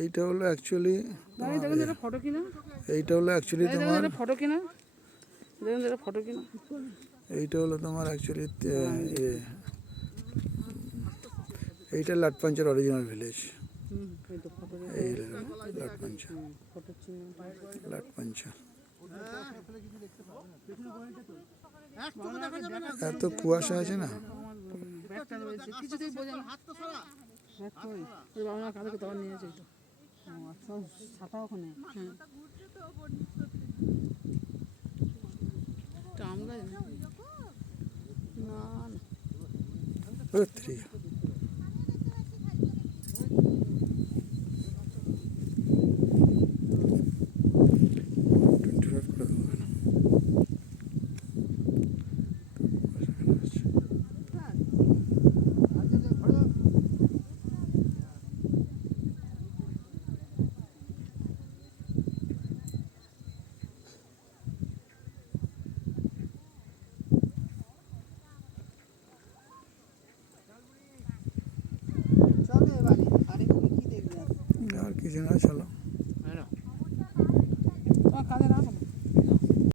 এইটা হলো actually photo কিনা, এইটা হলো অ্যাকচুয়ালি তোমার ফটো কিনা, দেখুন ফটো কিনা। এইটা হলো তোমার অ্যাকচুয়ালি এইটা লাটপাঞ্চার অরিজিনাল ভিলেজ। এই লাটপাঞ্চা, লাটপাঞ্চা। এত কুয়াশা আছে না, কিছুতেই বোঝা না। বাবা কালকে তখন নিয়েছে তো ছাতা ওখানে। আম গাছ না না আর কিছু না, চলো।